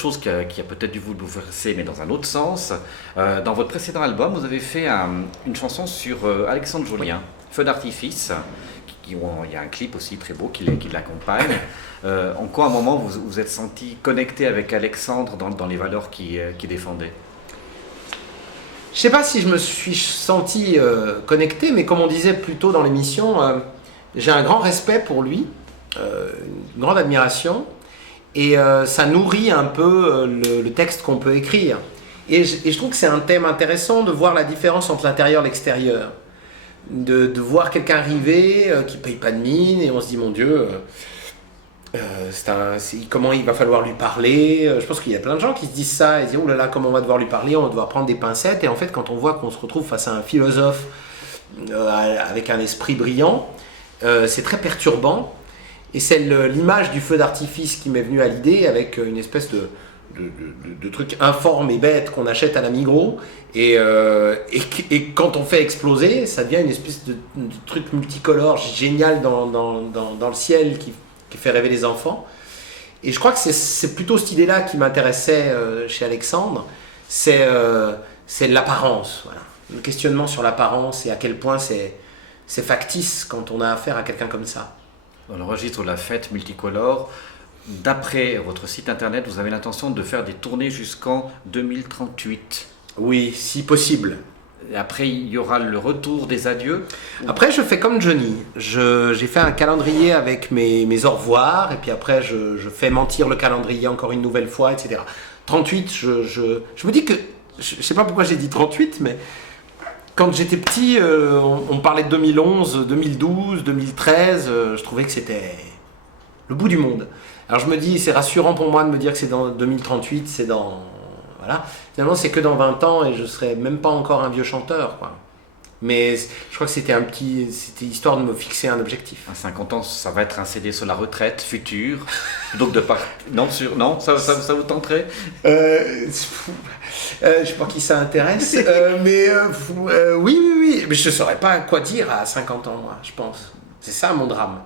chose qui a peut-être dû vous bouleverser, mais dans un autre sens. Dans votre précédent album, vous avez fait une chanson sur Alexandre Jolien, Feu d'artifice. Il y a un clip aussi très beau qui l'accompagne. En quoi, à un moment, vous vous êtes senti connecté avec Alexandre dans les valeurs qu'il défendait? Je ne sais pas si je me suis senti connecté, mais comme on disait plus tôt dans l'émission, j'ai un grand respect pour lui, une grande admiration, et ça nourrit un peu le texte qu'on peut écrire. Et je trouve que c'est un thème intéressant de voir la différence entre l'intérieur et l'extérieur. De voir quelqu'un arriver qui ne paye pas de mine, et on se dit, mon Dieu, comment il va falloir lui parler. Je pense qu'il y a plein de gens qui se disent ça, et se disent, oh là là, comment on va devoir lui parler, on va devoir prendre des pincettes. Et en fait, quand on voit qu'on se retrouve face à un philosophe avec un esprit brillant, c'est très perturbant. Et c'est l'image du feu d'artifice qui m'est venue à l'idée, avec une espèce de truc informe et bête qu'on achète à la Migros. Et quand on fait exploser, ça devient une espèce de truc multicolore génial dans le ciel qui fait rêver les enfants. Et je crois que c'est plutôt cette idée-là qui m'intéressait chez Alexandre. C'est l'apparence, voilà. Le questionnement sur l'apparence et à quel point c'est factice quand on a affaire à quelqu'un comme ça. Dans le registre de la fête multicolore, d'après votre site internet, vous avez l'intention de faire des tournées jusqu'en 2038. Oui, si possible. Et après, il y aura le retour des adieux. Après, je fais comme Johnny. J'ai fait un calendrier avec mes au revoir, et puis après, je fais mentir le calendrier encore une nouvelle fois, etc. 38, je me dis que... Je ne sais pas pourquoi j'ai dit 38, mais quand j'étais petit, on parlait de 2011, 2012, 2013. Je trouvais que c'était le bout du monde. Alors je me dis, c'est rassurant pour moi de me dire que c'est dans 2038, c'est dans... Voilà. Finalement, c'est que dans 20 ans et je ne serai même pas encore un vieux chanteur, quoi. Mais je crois que c'était histoire de me fixer un objectif. À 50 ans, ça va être un CD sur la retraite future. Donc non, ça vous tenterait? Je sais pas qui ça intéresse, mais oui. Mais je ne saurais pas quoi dire à 50 ans, moi, je pense. C'est ça mon drame.